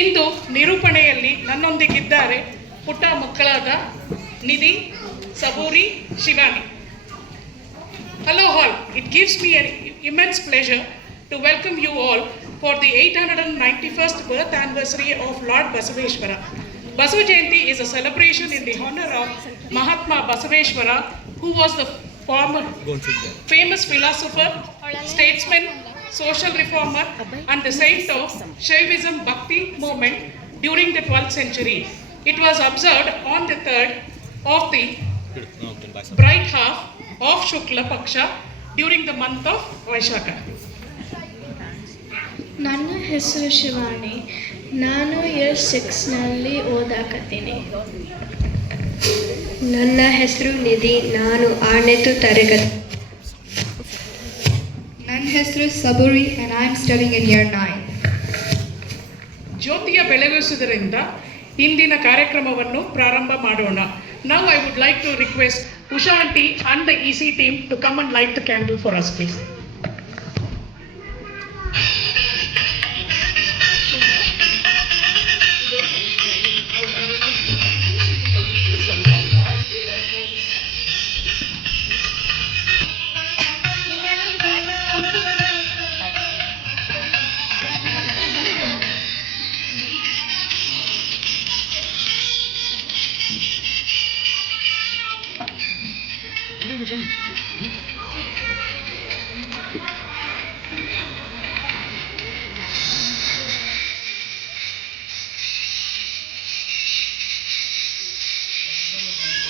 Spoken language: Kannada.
ಇಂದು ನಿರೂಪಣೆಯಲ್ಲಿ ನನ್ನೊಂದಿಗಿದ್ದಾರೆ ಪುಟ್ಟ ಮಕ್ಕಳಾದ ನಿಧಿ, ಸಬೂರಿ, Shivani. Hello all, it gives me an immense pleasure to welcome you all for the 891st birth anniversary of Lord Basaveshwara. Basava Jayanti is a celebration in the honor of Mahatma Basaveshwara, who was the former famous philosopher, statesman, social reformer and the saint of Shaivism Bhakti movement during the 12th century. It was observed on the 3rd of the bright half of Shukla Paksha during the month of Vaishakha. ನನ್ನ ಹೆಸರು ಶಿವಾನಿ. ನಾನು ಇಯರ್ 6ನಲ್ಲಿ ಓದಾಕತ್ತೀನಿ. ನನ್ನ ಹೆಸರು ನಿಧಿ. ನಾನು 6ನೇ ತರಗತಿ. ನನ್ನ ಹೆಸರು ಸಬೂರಿ and I am studying in year 9. ಜ್ಯೋತಿಯ ಬೆಳಗಿಸುವುದರಿಂದ ಇಂದಿನ ಕಾರ್ಯಕ್ರಮವನ್ನು ಪ್ರಾರಂಭ ಮಾಡೋಣ. Now I would like to request Usha aunty and the EC team to come and light the candle for us, please.